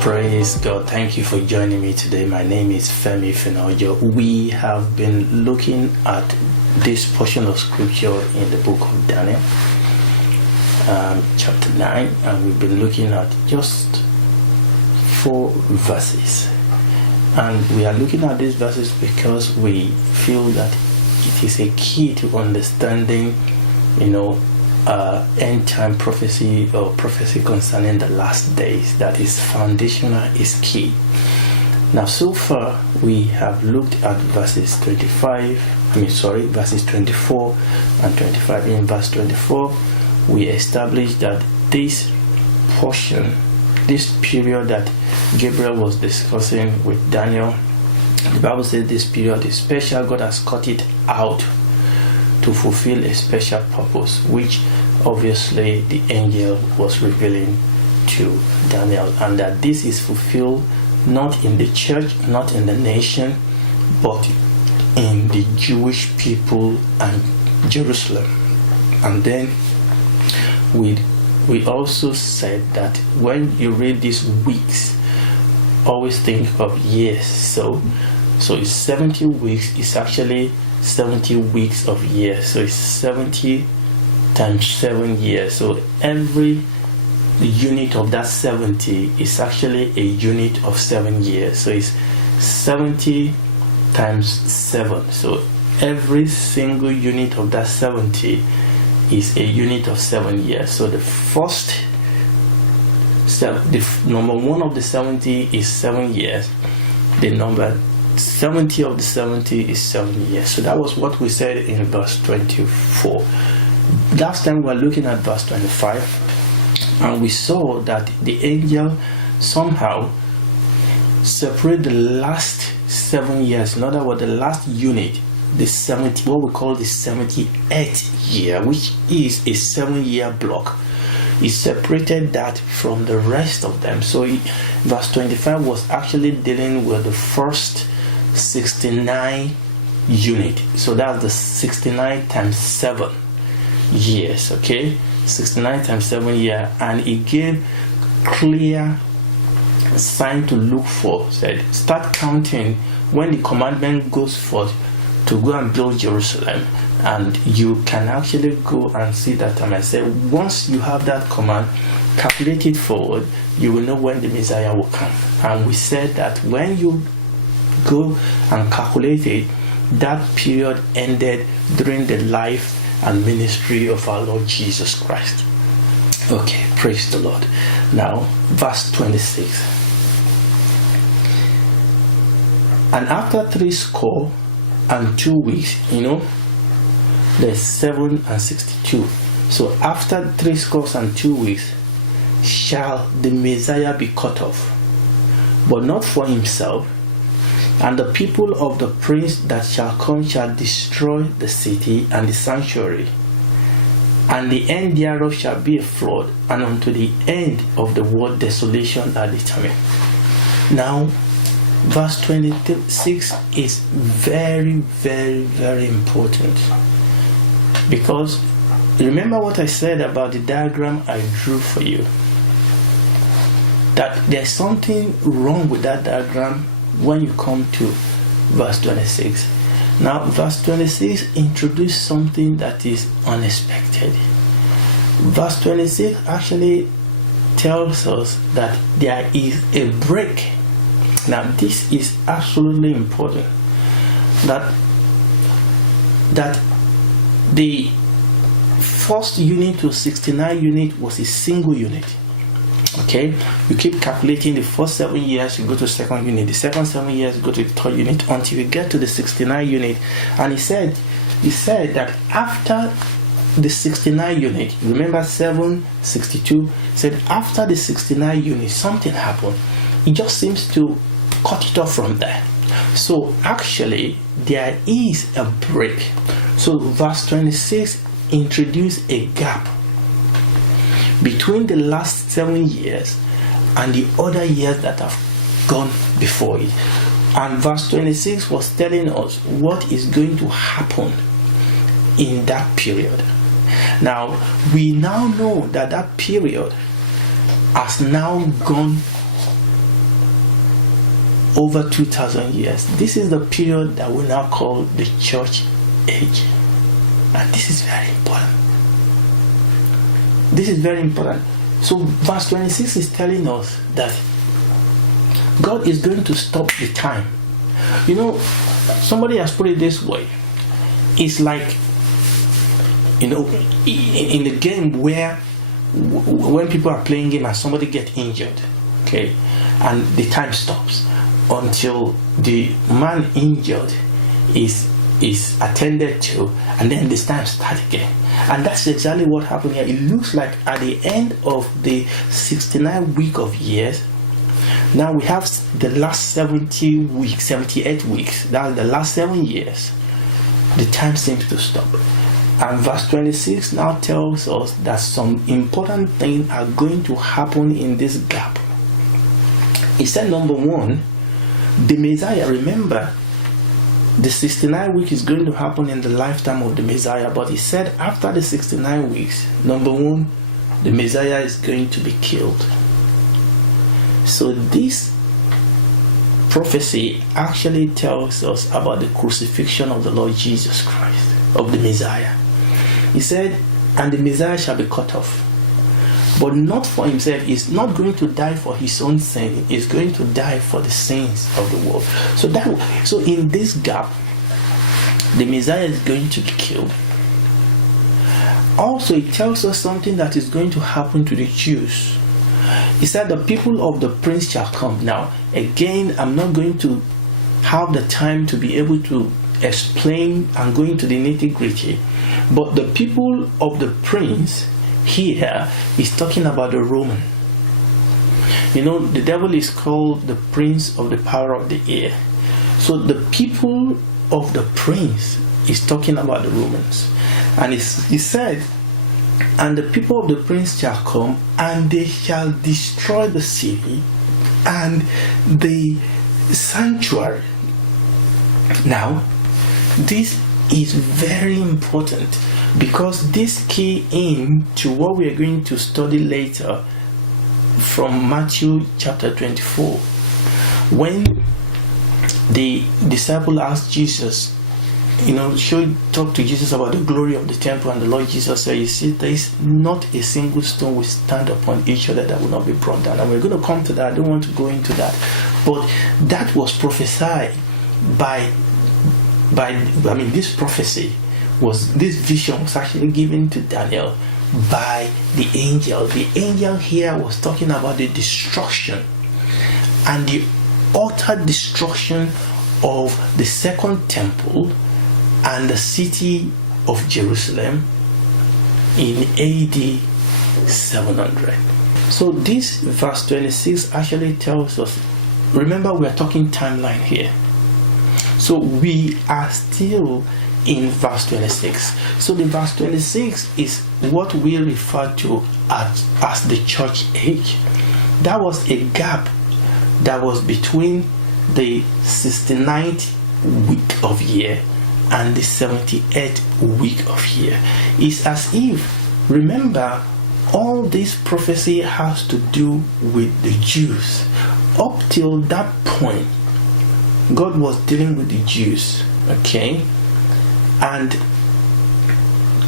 Praise God. Thank you for joining me today. My name is Femi Fenojo. We have been looking at this portion of scripture in the book of Daniel, chapter 9, and we've been looking at just 4 verses. And we are looking at these verses because we feel that it is a key to understanding, end time prophecy or prophecy concerning the last days. That is foundational, is key. Now, so far we have looked at verses 24 and 25. In verse 24, we established that this portion, this period that Gabriel was discussing with Daniel, the Bible says this period is special. God has cut it out to fulfill a special purpose, which obviously the angel was revealing to Daniel, and that this is fulfilled not in the church, not in the nation, but in the Jewish people and Jerusalem. And then we also said that when you read these weeks, always think of years. So it's 70 weeks. It's actually 70 weeks of years. So it's 70 times 7 years. So every unit of that 70 is actually a unit of 7 years. So it's 70 times 7. So every single unit of that 70 is a unit of 7 years. So the number 1 of the 70 is 7 years. The number 70 of the 70 is 7 years. So that was what we said in verse 24. Last time we were looking at verse 25, and we saw that the angel somehow separated the last 7 years. In other words, the last unit, the 70, what we call the 78th year, which is a 7-year block. He separated that from the rest of them. So verse 25 was actually dealing with the first 69 unit. So that's the 69 times 7 years, okay? 69 times 7 years, and it gave clear sign to look for. Said, start counting when the commandment goes forth to go and build Jerusalem, and you can actually go and see that time. I said, once you have that command, calculate it forward, you will know when the Messiah will come. And we said that when you go and calculate it, that period ended during the life and ministry of our Lord Jesus Christ. Okay, praise the Lord. Now, verse 26. And after 62 weeks, there's 7 and 62. So after 62 weeks, shall the Messiah be cut off, but not for himself. And the people of the prince that shall come shall destroy the city and the sanctuary, and the end thereof shall be a flood, and unto the end of the world desolation are determined. Now, verse 26 is very, very, very important, because remember what I said about the diagram I drew for you, that there's something wrong with that diagram when you come to verse 26. Now, verse 26 introduces something that is unexpected. Verse 26 actually tells us that there is a break. Now, this is absolutely important. That the first unit to 69 unit was a single unit. Okay, you keep calculating the first 7 years, you go to the second unit, the second 7 years, you go to the third unit, until you get to the 69 unit. And he said that after the 69 unit, remember 7, 62, said after the 69 unit, something happened. It just seems to cut it off from there. So actually, there is a break. So verse 26 introduced a gap between the last 7 years and the other years that have gone before it. And verse 26 was telling us what is going to happen in that period. Now, we now know that that period has now gone over 2,000 years. This is the period that we now call the church age. And this is very important. This is very important. So verse 26 is telling us that God is going to stop the time. You know, somebody has put it this way. It's like, you know, in the game where when people are playing game and somebody gets injured, okay, and the time stops until the man injured is attended to, and then this time starts again. And that's exactly what happened here. It looks like at the end of the 69 week of years, now we have the last 70 weeks, 78 weeks. That's the last 7 years. The time seems to stop. And verse 26 now tells us that some important things are going to happen in this gap. He said, number one, the Messiah, remember, the 69 weeks is going to happen in the lifetime of the Messiah. But he said after the 69 weeks, number one, the Messiah is going to be killed. So this prophecy actually tells us about the crucifixion of the Lord Jesus Christ, of the Messiah. He said, and the Messiah shall be cut off. But not for himself. He's not going to die for his own sin. He's going to die for the sins of the world. So in this gap, the Messiah is going to be killed. Also, it tells us something that is going to happen to the Jews. He said, the people of the prince shall come. Now, again, I'm not going to have the time to be able to explain and go into the nitty-gritty. But the people of the prince here is talking about the Roman. You know, the devil is called the prince of the power of the air. So the people of the prince is talking about the Romans. And he said, and the people of the prince shall come, and they shall destroy the city and the sanctuary. Now, this is very important, because this key in to what we are going to study later from Matthew chapter 24. When the disciple asked Jesus, talk to Jesus about the glory of the temple, and the Lord Jesus said, you see, there is not a single stone will stand upon each other that will not be brought down. And we're going to come to that. I don't want to go into that. But that was prophesied this prophecy this vision was actually given to Daniel by the angel. The angel here was talking about the destruction and the utter destruction of the second temple and the city of Jerusalem in AD 700. So this verse 26 actually tells us, remember, we are talking timeline here. So we are still in verse 26. So the verse 26 is what we refer to as the church age. That was a gap that was between the 69th week of year and the 78th week of year. It's as if, remember, all this prophecy has to do with the Jews. Up till that point, God was dealing with the Jews, okay? And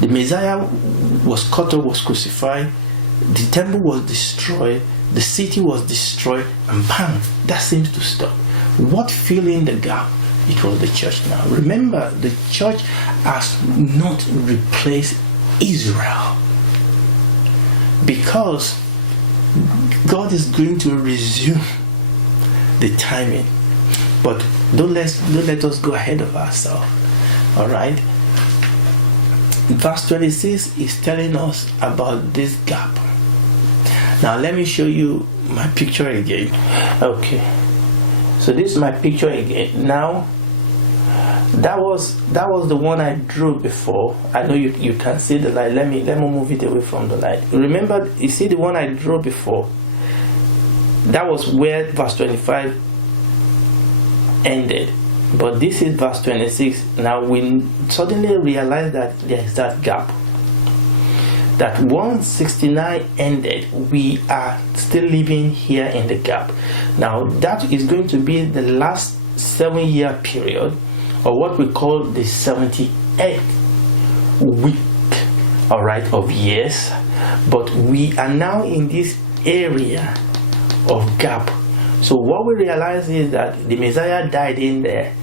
the Messiah was cut off, was crucified, the temple was destroyed, the city was destroyed, and bam, that seems to stop. What filled in the gap? It was the church now. Remember, the church has not replaced Israel, because God is going to resume the timing. But don't let us go ahead of ourselves. All right. Verse 26 is telling us about this gap. Now let me show you my picture again. Okay. So this is my picture again. Now that was the one I drew before. I know you can see the light. Let me move it away from the light. Remember, you see the one I drew before? That was where verse 25 ended. But this is verse 26. Now we suddenly realize that there is that gap. that once 69 ended, we are still living here in the gap. Now that is going to be the last 7-year period, or what we call the 78th week, all right, of years. But we are now in this area of gap. So what we realize is that the Messiah died in there,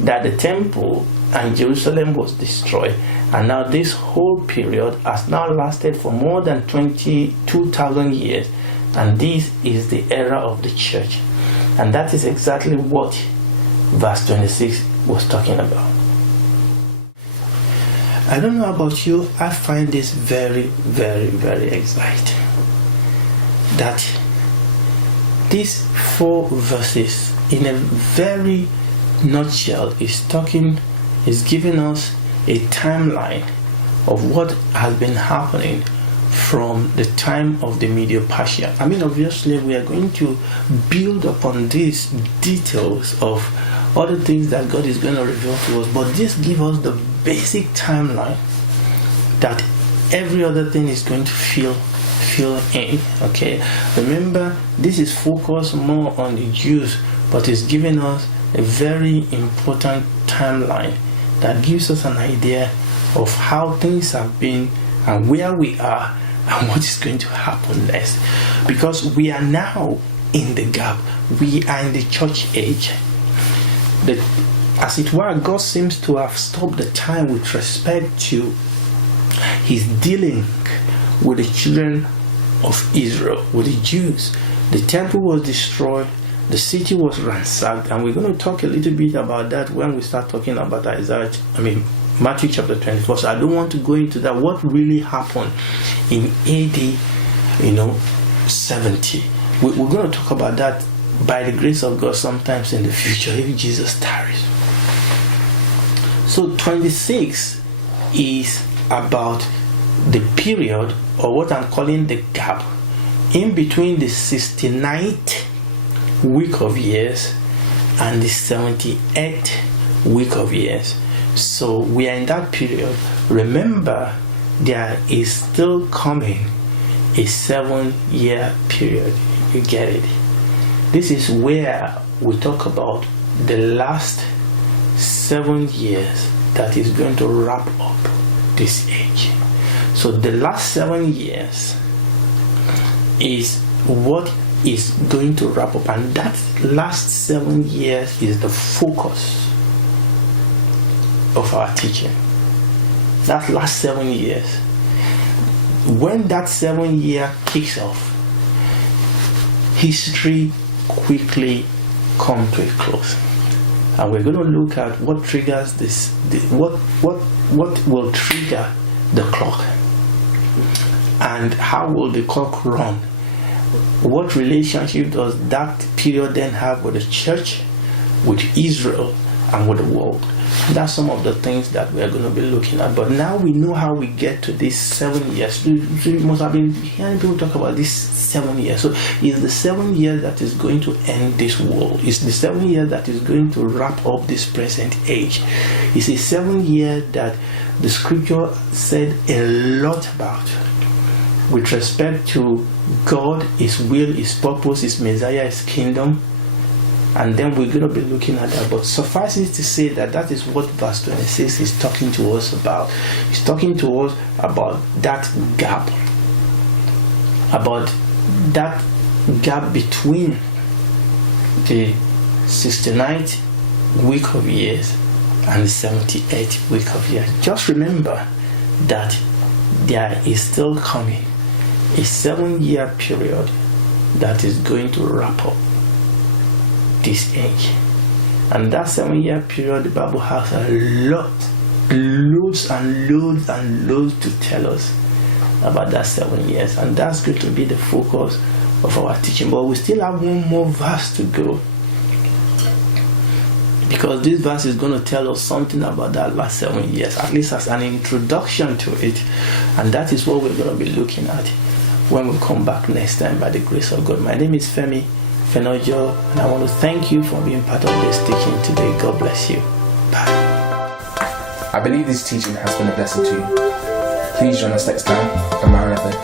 that the temple and Jerusalem was destroyed, and now this whole period has now lasted for more than 22,000 years, and this is the era of the church. And that is exactly what verse 26 was talking about. I don't know about you, I find this very, very, very exciting, that these 4 verses in a very nutshell is giving us a timeline of what has been happening from the time of the Medo-Persia. I mean, obviously we are going to build upon these details of other things that God is going to reveal to us, but this gives us the basic timeline that every other thing is going to fill in. Okay, remember, this is focused more on the Jews, but it's giving us a very important timeline that gives us an idea of how things have been and where we are and what is going to happen next. Because we are now in the gap, we are in the church age. As it were, God seems to have stopped the time with respect to his dealing with the children of Israel, with the Jews. The temple was destroyed, the city was ransacked, and we're going to talk a little bit about that when we start talking about Matthew chapter 24. So I don't want to go into that, what really happened in AD 70. We're going to talk about that by the grace of God sometimes in the future, if Jesus tarries. So 26 is about the period, or what I'm calling the gap, in between the 69th week of years and the 78th week of years. So we are in that period. Remember, there is still coming a 7-year period. You get it? This is where we talk about the last 7 years that is going to wrap up this age. So the last 7 years is what is going to wrap up, and that last 7 years is the focus of our teaching. That last 7 years, when that 7-year kicks off, history quickly come to a close, and we're going to look at what triggers this, what will trigger the clock, and how will the clock run. What relationship does that period then have with the church, with Israel, and with the world? That's some of the things that we are going to be looking at. But now we know how we get to these 7 years. You must have been hearing people talk about this 7 years. So it's the 7 years that is going to end this world. It's the 7 years that is going to wrap up this present age. It's a 7 year that the scripture said a lot about with respect to God, his will, his purpose, his Messiah, his kingdom. And then we're going to be looking at that. But suffice it to say that that is what verse 26 is talking to us about. It's talking to us about that gap between the 69th week of years and the 78th week of years. Just remember that there is still coming a 7-year period that is going to wrap up this age. And that 7-year period, the Bible has a lot, loads and loads and loads to tell us about that 7 years, and that's going to be the focus of our teaching. But we still have one more verse to go, because this verse is going to tell us something about that last 7 years, at least as an introduction to it. And that is what we're going to be looking at when we come back next time by the grace of God. My name is Femi Fenojo, and I want to thank you for being part of this teaching today. God bless you. Bye. I believe this teaching has been a blessing to you. Please join us next time on Maranatha